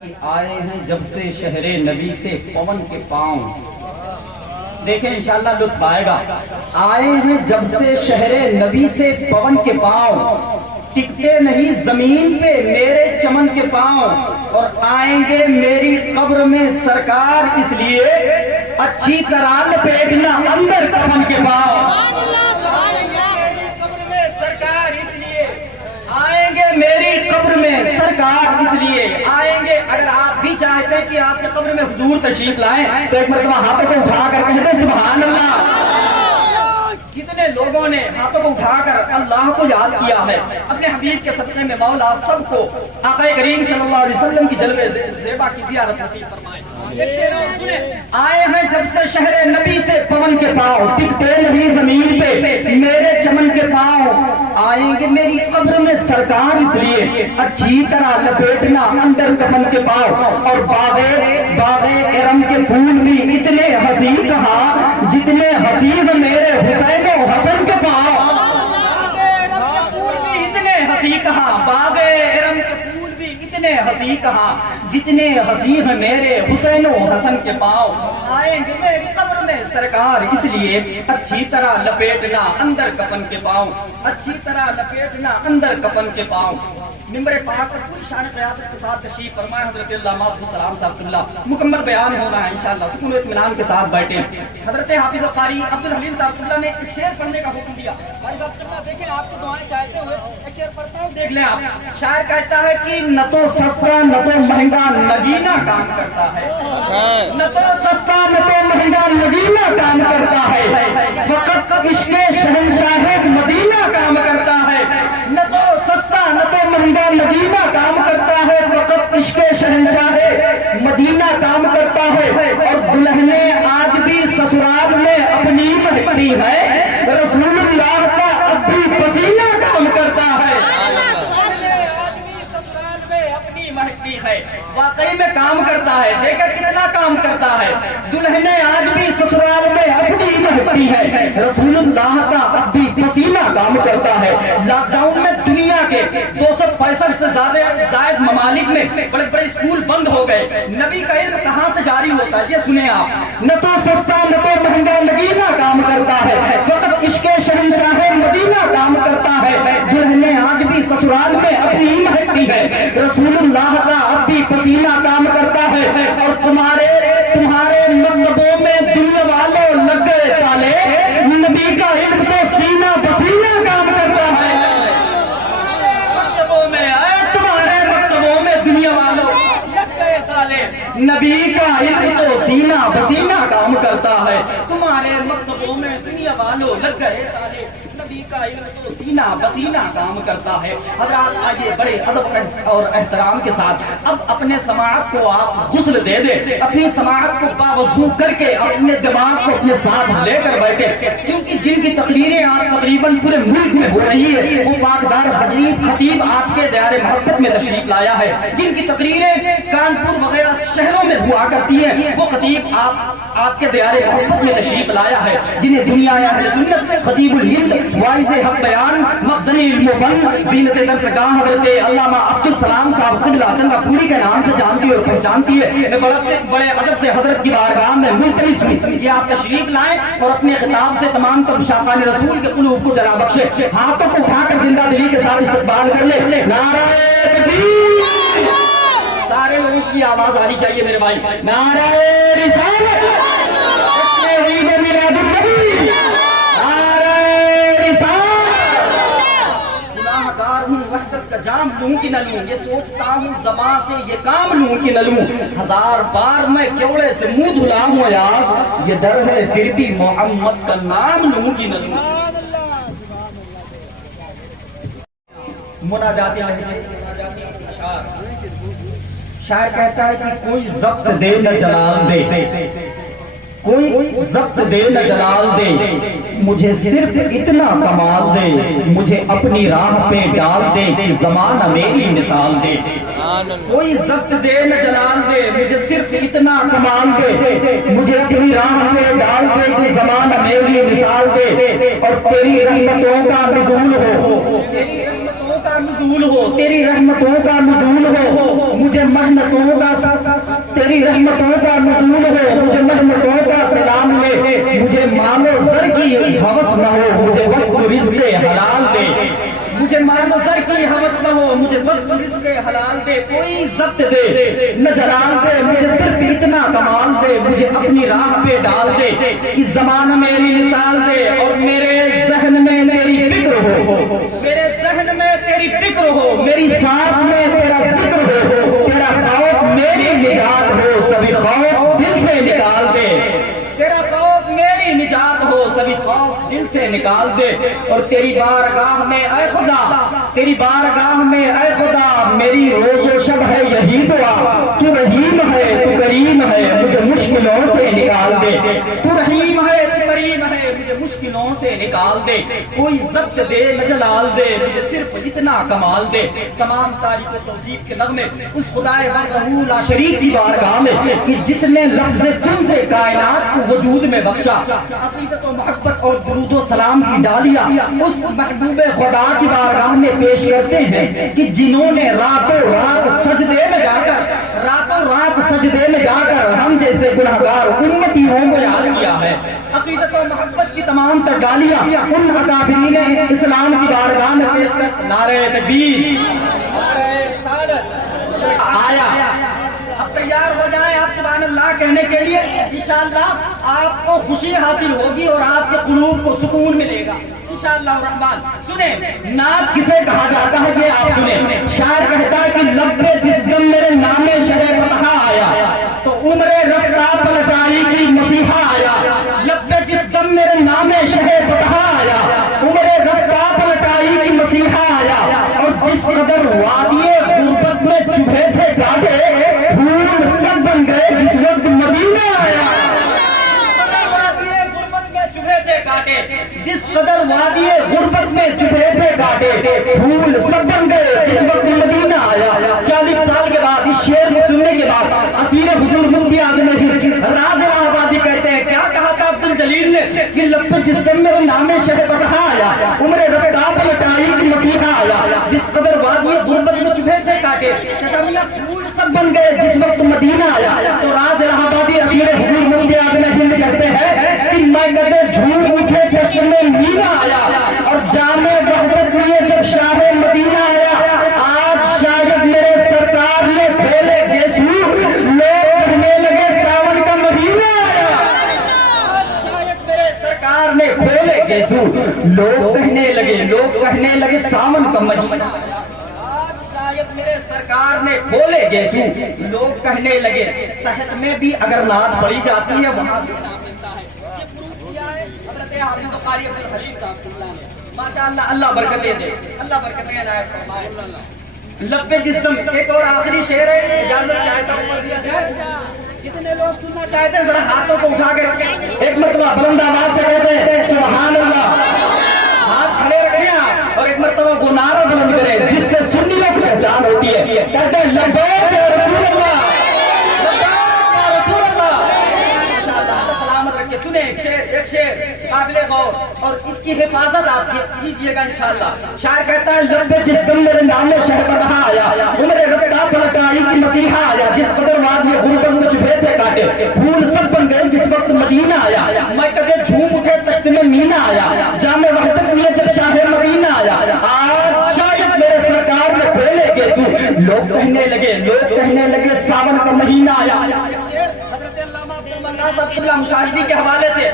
آئے ہیں جب سے شہر نبی سے پون کے پاؤں. دیکھیں انشاءاللہ لطف آئے گا. آئے ہیں جب سے شہر نبی سے پون کے پاؤں، ٹکتے نہیں زمین پہ میرے چمن کے پاؤں، اور آئیں گے میری قبر میں سرکار اس لیے اچھی طرح لپیٹنا اندر کفن کے پاؤں. میری قبر میں سرکار اس لیے آئیں گے. اگر آپ بھی چاہتے ہیں کہ آپ کے قبر میں حضور تشریف لائیں تو ایک مرتبہ ہاتھوں کو اٹھا کر کہتے ہیں سبحان اللہ. جتنے لوگوں نے ہاتھوں کو اٹھا کر اللہ کو یاد کیا ہے اپنے حبیب کے صدقے میں مولا سب کو آقا کریم صلی اللہ علیہ وسلم کی جلوے زیبا کی زیارت نصیب فرمائے. آئے ہیں جب سے شہر نبی سے پون کے پاؤں، ٹکتے نہیں زمین پہ میرے چمن کے پاؤں، آئیں گے میری قبر میں سرکار اس لیے اچھی طرح لپیٹنا اندر کفن کے پاؤں. اور باغ ارم کے پھول بھی اتنے ہنسی کہاں جتنے حسین میرے حسین و حسن کے پاؤں. اتنے ہنسی کہاں باغ ارم کے پھول بھی اتنے ہنسی کہاں جتنے ہنسی ہیں میرے حسین و حسن کے پاؤں. آئیں گے میری قبر میں سرکار اس لیے اچھی طرح لپیٹنا اندر کفن کے پاؤں، اچھی طرح لپیٹنا اندر کفن کے پاؤں. ممبر پاک پر پوری شان قیادت کے ساتھ تشریف فرمائے حضرت علامہ عبدالسلام صاحب اللہ. مکمل بیان ہونا ہے انشاءاللہ، سکون و اطمینان کے ساتھ بیٹھیں. حضرت حافظ و قاری عبدالحلیم صاحب اللہ نے ایک شعر پڑھنے کا حکم دیا. بھائی صاحب دیکھیں آپ کو دعائیں چاہتے ہوئے ایک شعر پڑھتا ہوں، دیکھ لیں آپ. شاعر کہتا ہے کہ نہ تو سستا نہ تو مہنگا نگینا کام کرتا ہے، نہ تو سستا نہ تو مہنگا نگینا کام کرتا ہے، فقط عشق شہنشاہ مدینہ کام کرتا ہے. نہ تو سستا نہ تو مہنگا نگینا کام کرتا ہے، فقط عشق شہنشاہ مدینہ کام کرتا ہے. اور دلہنیں آج بھی سسرال میں اپنی مہکتی ہے، رسول اللہ کا اب بھی پسینہ کام کرتا ہے. ہے واقعی میں کام کرتا ہے. دیکھیں کتنا کام کرتا ہے. دلہنیں آج بھی سسرال میں اپنی مہکتی ہے، رسول اللہ کا اب بھی پسینہ کام کرتا ہے. لاک ڈاؤن میں دنیا کے 265 سے زائد ممالک میں بڑے بڑے اسکول بند ہو گئے. نبی کا علم کہاں سے جاری ہوتا ہے یہ سنیں آپ. نہ تو سستا نہ تو مہنگا نگینا کام کرتا ہے، فقط عشق شہنشاہ مدینہ کام کرتا ہے. دلہنیں آج بھی سسرال میں اپنی مہکتی ہے، رسول اللہ کا اب بھی پسینہ کام کرتا ہے. اور تمہارے مکتبوں میں دنیا والوں لگ گئے تالے، نبی کا علم تو سینہ پسینہ کام کرتا ہے. مکتبوں میں تمہارے مکتبوں میں دنیا والوں لگ گئے تالے، نبی کا علم تو سینہ پسینہ کام کرتا ہے. تمہارے مکتبوں میں دنیا والوں لگ گئے تالے، نبی کا علم تو سینہ پسینہ کام کرتا ہے. حضرات آئیے بڑے ادب اور احترام کے ساتھ اب اپنے سماعت کو آپ غسل دے دیں، اپنی سماعت کو باوضو کر کے اپنے دماغ کو اپنے ساتھ لے کر بیٹھے، کیونکہ جن کی تقریریں آپ تقریباً پورے ملک میں ہو رہی ہے وہ پاکدار خطیب آپ کے دیار محبت میں تشریف لایا ہے. جن کی تقریریں کانپور وغیرہ شہروں میں ہوا کرتی ہیں وہ خطیب آپ کے دیار محبت میں تشریف لایا ہے. جنہیں دنیا اہل سنت خطیب الہند واعظ حق بیان مخزن علم و فن زینت درسگاہ حضرت علامہ عبدالسلام صاحب قبلہ چنگا پوری کے نام سے جانتی اور پہچانتی ہے. میں بڑے ادب سے حضرت کی بارگاہ میں ملتمس ہوں کہ آپ تشریف لائیں اور اپنے خطاب سے تمام شاقان رسول کے قلوب کو جلا بخشے. ہاتھوں کو اٹھا کر زندہ دلی کے ساتھ استقبال کر لے. نعرہ تکبیر، سارے لوگوں کی آواز آنی چاہیے میرے بھائی. نعرہ رسالت، وحدت کا جام لوں کی نہ لوں، یہ سوچتا ہوں زبان سے یہ کام لوں کی نہ لوں. ہزار بار میں کیوڑے سے منہ دھلا ہوں ایاز، یہ ڈر ہے پھر بھی محمد کا نام لوں کی نہ لوں. مناجاتی شاعر کہتا ہے کہ کوئی ضبط دے نہ جلال دے، کوئی ضبط دے نہ جلال دے، مجھے صرف اتنا کمال دے، مجھے اپنی راہ پہ ڈال دے کہ زمانہ میری مثال دے. کوئی ضبط دے نہ جلال دے، مجھے صرف اتنا کمال دے، مجھے اپنی راہ پہ ڈال دے کہ زمانہ میری مثال دے. اور تیری رحمتوں کا نزول ہو، تیری رحمتوں کا نزول وصول ہو، تیری رحمتوں کا نزول ہو، مجھے محنتوں کا تیری رحمتوں کا نزول ہو، مجھے محنتوں کا سلام دے، مجھے مال و زر کی ہوس نہ ہو، مجھے وسط رزق حلال دے، مجھے مال و زر کی ہوس نہ ہو، مجھے وسط رزق حلال دے، کوئی ضبط دے نہ جلال دے، مجھے صرف اتنا کمال دے، مجھے اپنی راہ پہ ڈال دے کہ زمانہ میری مثال دے، اور میرے ذہن میں تیری فکر ہو، میرے ذہن میں تیری فکر ہو، میری سانس میں تیرا ذکر ہو، تیرا خوف میری نجات ہو، سبھی خوف دل سے نکال دے، تیرا خوف میری نجات ہو، سبھی خوف دل سے نکال دے، اور تیری بارگاہ میں اے خدا، تیری بارگاہ میں اے خدا میری روز و شب ہے یہی دعا، تو رحیم ہے تو کریم ہے مجھے مشکلوں سے نکال دے، تو رحیم ہے تو کریم ہے مجھے مشکلوں سے نکال دے، کوئی ضبط دے نہ جلال دے، مجھے صرف اتنا کمال دے، تمام تعریف و توصیف کے نغمے اس خدائے وحدہ لا شریک کی بارگاہ میں کہ جس نے لفظ تم سے کائنات کو وجود میں بخشا، عقیدت و محبت اور درود و سلام کی ڈالیاں اس محبوب خدا کی بارگاہ میں پیش کرتے ہیں کہ جنہوں نے راتوں رات سجدے میں جا کر ہم جیسے گناہگار امتیوں کو یاد کیا ہے، عقیدت و محبت کی تمام تر ڈالیاں ان اکابرین اسلام کی بارگاہ میں پیش کر نعرہ تکبیر، نعرہ رسالت آیا۔ اب تیار ہو جائیں آپ سبحان اللہ کہنے کے لیے، انشاءاللہ آپ کو خوشی حاصل ہوگی اور آپ کے قلوب کو سکون ملے گا انشاءاللہ الرحمن۔ سنیں نعت کسے کہا جاتا ہے یہ آپ سنیں، شاعر کہتا ہے کہ لب پہ جس دم میرے نام شرح فتح آیا تو عمر رفتہ پلٹائی کی مسیحا آیا، لب پہ جس دم میرے نام شرح فتح آیا، عمر رفتہ پلٹائی کی مسیحا آیا، اور جس قدر وادی غربت میں چبھے تھے ڈاٹے پھول سب بن گئے جس وقت مدینہ آیا، جس قدر وادی غربت میں چبھے تھے کاٹے پھول سب بن گئے جس وقت مدینہ آیا۔ 40 سال کے بعد اس شعر کو سننے کے بعد اسیر حضور مفتی اعظم راز الہ آبادی کہتے ہیں کیا کہا تھا عبد الجلیل نے کہ لب پہ جس دم میرے نام شہ فتح آیا، عمر رفتہ پلٹائی کی مسیحا آیا، جس قدر وادی غربت میں چبھے تھے کاٹے پھول سب بن گئے جس وقت مدینہ آیا۔ تو راز الہ آبادی اسیر حضور مفتی اعظم کہتے ہیں کہ میں کہتے جھوم اٹھے جشن میں مینا آیا، اور جامع وحدت لیے جب شاہ مدینہ آیا، آج شاید میرے سرکار نے کھولے گیسو لوگ کہنے لگے ساون کا مہینہ آیا، آج شاید میرے سرکار نے کھولے گیسو لوگ کہنے لگے ساون کا مہینہ آیا، آج شاید میرے سرکار نے کھولے گیسو لوگ کہنے لگے، تحت میں بھی اگر نعت پڑھی جاتی ہے وہاں بھی نام ملتا ہے، حضرت حافظ بخاری عبد الحلیم صاحب ماشاءاللہ اللہ برکتیں دے، اللہ برکتیں عنایت فرمائے۔ لب پہ جس دم ایک اور آخری شعر ہے، اجازت چاہتا ہوں پڑھ دیا جائے، کتنے لوگ سننا چاہتے ہیں ذرا ہاتھوں کو اٹھا کے رکھیں، ایک مرتبہ بلند آواز سے کہتے ہیں سبحان اللہ، ہاتھ کھڑے رکھیں آپ، اور ایک مرتبہ وہ نعرہ بلند کریں جس سے سنیوں کی پہچان ہوتی ہے، کہتے ہیں لبیک یا رسول اللہ، سنیں ایک شعر قابل غور اور اس کی حفاظت آپ کیجئے گا انشاءاللہ۔ شاعر کہتا ہے لب پہ جس دم میرے نام شہ فتح آیا، عمر رفتہ پلٹائی کی مسیحا آیا، جس قدر وادی غربت میں چبھے تھے کاٹے پھول سب بن گئے جس وقت مدینہ آیا، میں کہتے جھوم اٹھے تشت میں مینا آیا، جامع وحدت لیے جب شاہ مدینہ آیا، آج شاید میرے سرکار نے کھولے گیسو لوگ کہنے لگے ساون کا مہینہ آیا۔ صاحب مشاہدی کے حوالے سے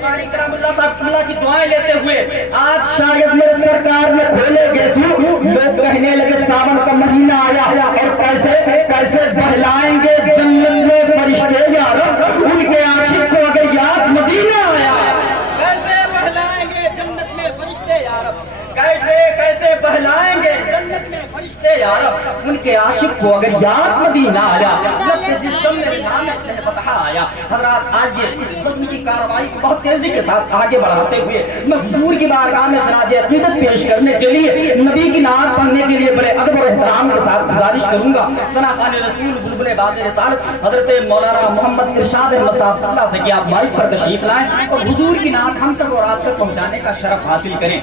قاری کرام اللہ صاحب اللہ کی دعائیں لیتے ہوئے، آج شاید میرے سرکار نے کھولے گیسو لوگ کہنے لگے ساون کا مہینہ آیا، اور کیسے بہلائیں گے جنت میں فرشتے یا رب ان کے عاشق کو اگر یاد مدینہ آیا، کیسے بہلائیں گے جنت میں فرشتے یا رب، کیسے بہلائیں گے جنت میں فرشتے یا رب ان کے عاشق کو اگر یاد مدینہ آیا، لب پہ جس دم میرے نام شہ فتح آیا۔ حضرات آج اس بزم کی کارروائی کو بہت تیزی کے ساتھ آگے بڑھاتے ہوئے میں حضور کی بارگاہ میں خراج عقیدت پیش کرنے کے لیے نبی کی نعت پڑھنے کے لیے بڑے ادب و احترام کے ساتھ گزارش کروں گا ثنا خوان رسول بلبل باغ رسالت حضرت مولانا محمد ارشاد احمد صاحب اللہ سے کہ آپ مائک پر تشریف لائیں اور حضور کی نعت ہم تک اور آپ تک پہنچانے کا شرف حاصل کریں۔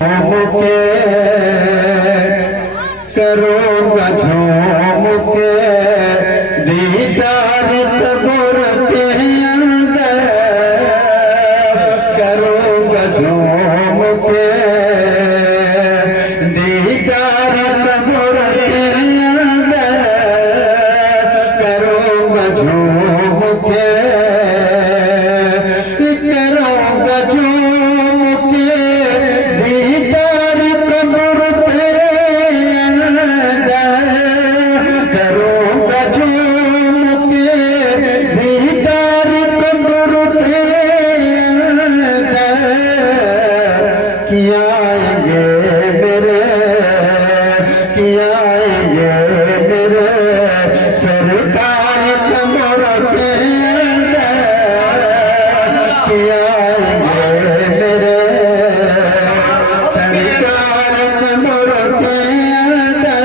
کے کروں گا جھوم کے دیدار قبر کے اندر کروں گا جھوم کے دیدار قبر کے اندر کروں گا جھوم کے کروں گا جھوم کے دیدار قبر کے اندر کروں گا جھوم کے دیدار قبر کے اندر کیا آئیں گے میرے کیا آئیں گے میرے سرکار قبر کے اندر کیا آئیں گے میرے سرکار قبر کے اندر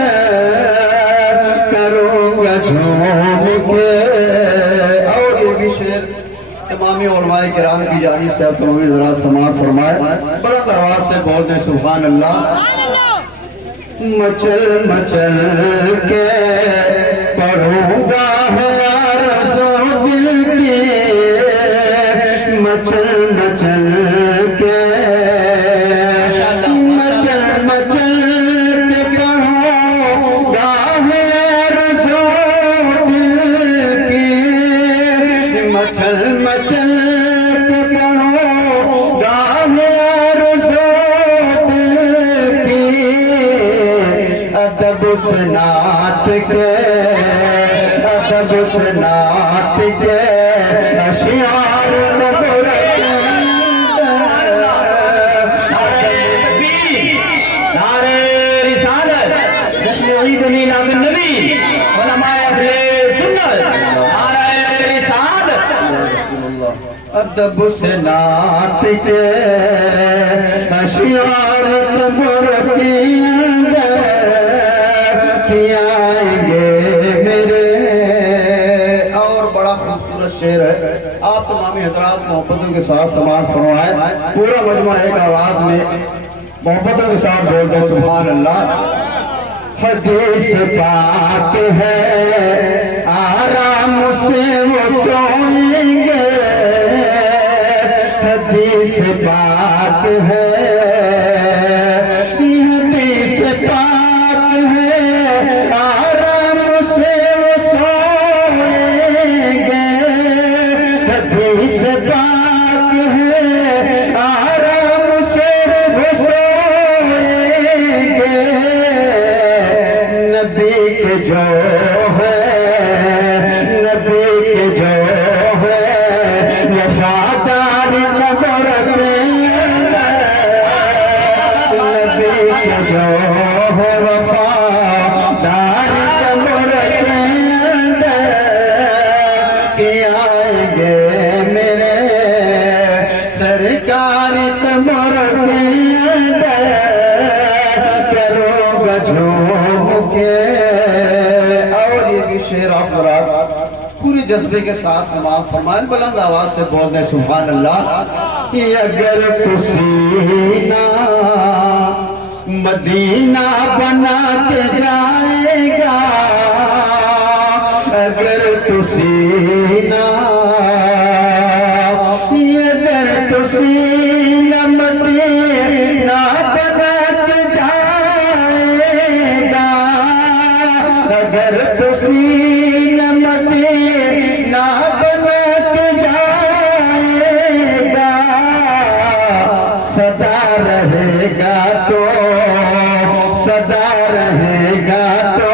کروں گا جھوم کے اور یہ بھی شعر تمامی علماء کرام کی جانب سے آپ تمہیں ذرا سماعت فرمائے بلند آواز سے بول دیں سبحان اللہ مچل مچل کے پڑھوں گا ہے آرزو دل کی مچل مچل کے مچل مچل کے پڑھوں گا ہے آرزو دل کی مچل مچل کے پڑھوں گا ہے آرزو دل کی ادب سنات کے ادب سنات کے اشعار قبر کے نعرہ رسالت جشن عید میلاد النبی علماء اہل سنت نعرہ رسالت ادب سنات کے اشعار قبر کے اندر کیا آئیں گے میرے اور بڑا خوبصورت شعر ہے آپ تمامی حضرات محبتوں کے ساتھ سماعت فرمائیں پورا مجمع ایک آواز میں محبتوں کے ساتھ بول دیں سبحان اللہ حدیث پاک ہے آرام سے وہ سوئیں گے حدیث پاک ہے حدیث پاک ہے آرام سے وہ سوئیں گے حدیث پاک ہے آرام سے وہ سوئیں گے نبی کے جو ہے نبی کے جو ہے وفادار قبر کے اندر نبی کے جو ہے وفادار قبر کے اندر کیا آئیں گے میرے سرکار قبر کے اندر کروں گا جھوم کے اور یہ بھی شعر آپ حضرات پوری جذبے کے ساتھ سماعت فرمائیں بلند آواز سے بول دیں سبحان اللہ کہ اگر تو سینہ مدینہ بنا کے جائے گا اگر تو سینہ اگر تو سینہ مدینہ بنا کے جائے گا اگر تو سینہ مدینہ بنا کے جائے گا صدا رہے گا تو صدا رہے گا تو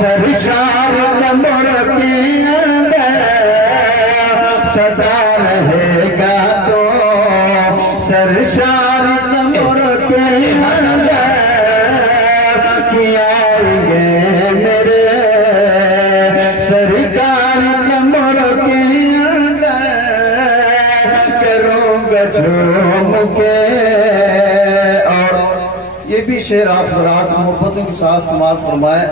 سرشار قبر کے اندر صدا رہے گا تو سرشار قبر کے اندر کیا آئیں گے میرے سرکار قبر کے اندر کروں گا جھوم کے اور یہ بھی شعر آپ حضرات محبتوں کے ساتھ سماعت فرمائے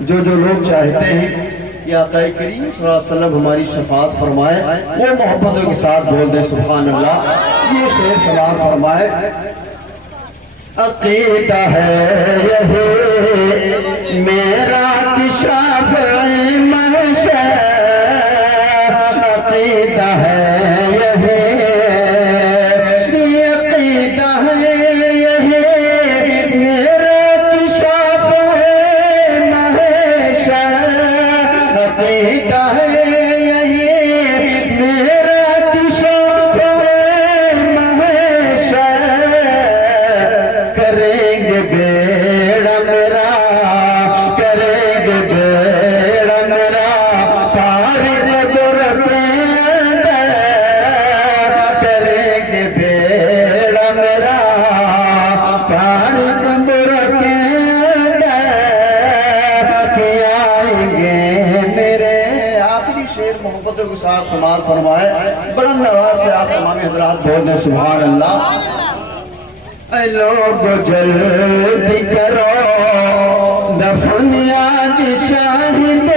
جو لوگ چاہتے ہیں کہ آقا کریم صلی اللہ علیہ وسلم ہماری شفاعت فرمائے وہ محبتوں کے ساتھ بول دیں سبحان اللہ یہ شعر سماعت فرمائے عقیدہ ہے یہی میرا کہ شافعی محشر، عقیدہ ہے یہی، عقیدہ ہے یہی میرا کہ شافعی محشر، عقیدہ ہے یہی میرا کہ شافعی محشر، کریں گے بیڑا میرا، کریں گے بیڑا میرا پار قبر پہ اندر، کریں گے بیڑا میرا پار قبر کے اندر، کہ آئیں گے میرے آخری شعر محبت کے ساتھ سماعت فرمائے، بلند آواز سے آپ تمام حضرات بول دیں سبحان اللہ۔ اے لوگ جلدی کرو دفن یاد شاہد